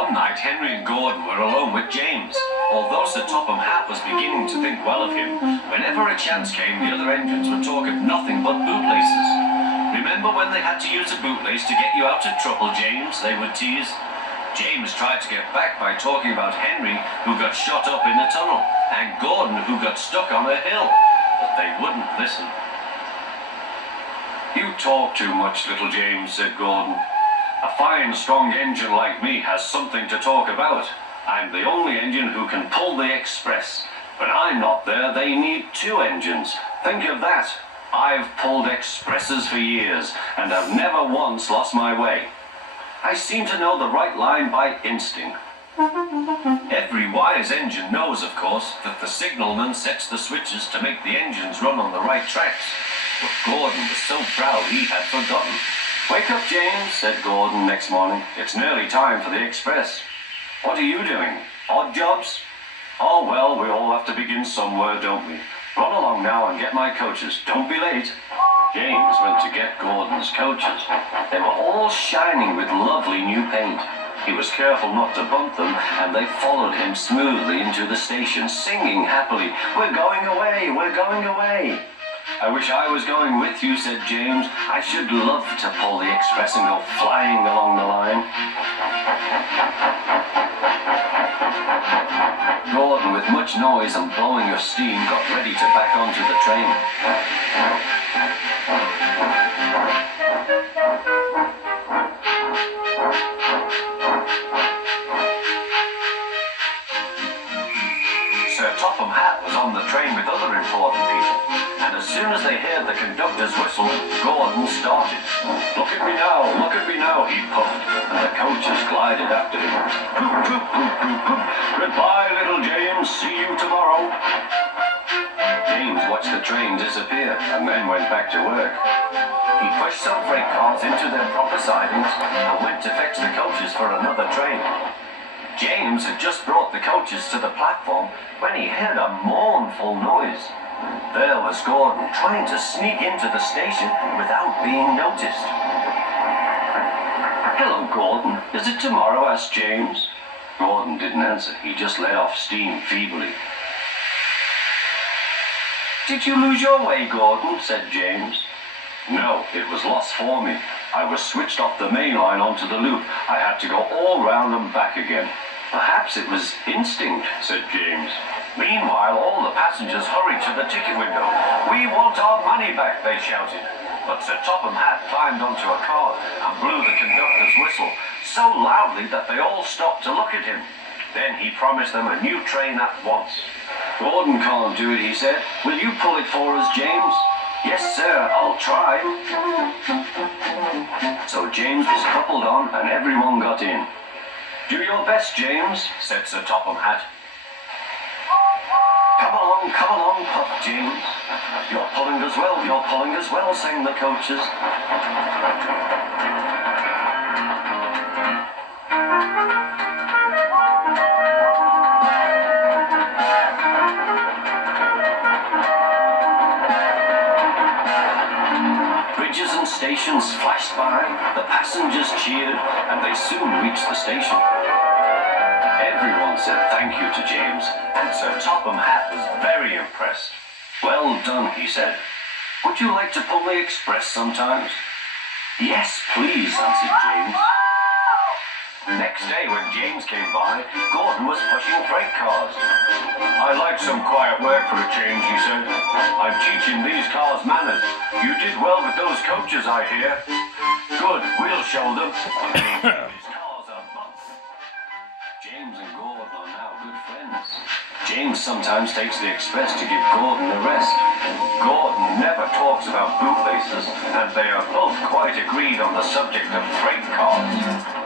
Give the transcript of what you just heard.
One night, Henry and Gordon were alone with James. Although Sir Topham Hatt was beginning to think well of him, whenever a chance came, the other engines would talk of nothing but bootlaces. Remember when they had to use a bootlace to get you out of trouble, James? They would tease. James tried to get back by talking about Henry, who got shot up in a tunnel, and Gordon, who got stuck on a hill. But they wouldn't listen. "You talk too much, little James," said Gordon. "A fine, strong engine like me has something to talk about. I'm the only engine who can pull the express. When I'm not there, they need two engines. Think of that. I've pulled expresses for years, and have never once lost my way. I seem to know the right line by instinct." Every wise engine knows, of course, that the signalman sets the switches to make the engines run on the right tracks. But Gordon was so proud he had forgotten. "Wake up, James," said Gordon next morning. "It's nearly time for the express." "What are you doing? Odd jobs?" "Oh, well, we all have to begin somewhere, don't we? Run along now and get my coaches. Don't be late." James went to get Gordon's coaches. They were all shining with lovely new paint. He was careful not to bump them, and they followed him smoothly into the station, singing happily, "We're going away, we're going away." "I wish I was going with you," said James. "I should love to pull the express and go flying along the line." Gordon, with much noise and blowing of steam, got ready to back onto the train. Sir Topham Hatt was on the train with other important people, and as soon as they heard the conductor's whistle, Gordon started. Look at me now," he puffed, and the coaches glided after him. "Poop, poop, poop, poop, poop. Goodbye, little James. See you tomorrow." James watched the train disappear and then went back to work. He pushed some freight cars into their proper sidings and went to fetch the coaches for another train. James had just brought the coaches to the platform when he heard a mournful noise. There was Gordon trying to sneak into the station without being noticed. "Hello, Gordon. Is it tomorrow?" asked James. Gordon didn't answer. He just let off steam feebly. "Did you lose your way, Gordon?" said James. "No, it was lost for me. I was switched off the main line onto the loop. I had to go all round and back again." "Perhaps it was instinct," said James. Meanwhile, all the passengers hurried to the ticket window. "We want our money back," they shouted. But Sir Topham Hatt climbed onto a car and blew the conductor's whistle so loudly that they all stopped to look at him. Then he promised them a new train at once. "Gordon can't do it," he said. "Will you pull it for us, James?" "Yes, sir, I'll try." So James was coupled on and everyone got in. "Do your best, James," said Sir Topham Hatt. Come along, puffed James. You're pulling as well, sang the coaches. Bridges and stations flashed by, the passengers cheered, and they soon reached the station. Everyone said thank you to James, and Sir Topham Hatt was very impressed. "Well done," he said. "Would you like to pull the express sometimes?" "Yes, please," answered James. Next day, when James came by, Gordon was pushing freight cars. "I like some quiet work for a change," he said. "I'm teaching these cars manners. You did well with those coaches, I hear." "Good, we'll show them." James and Gordon are now good friends. James sometimes takes the express to give Gordon a rest. Gordon never talks about bootlaces, and they are both quite agreed on the subject of freight cars.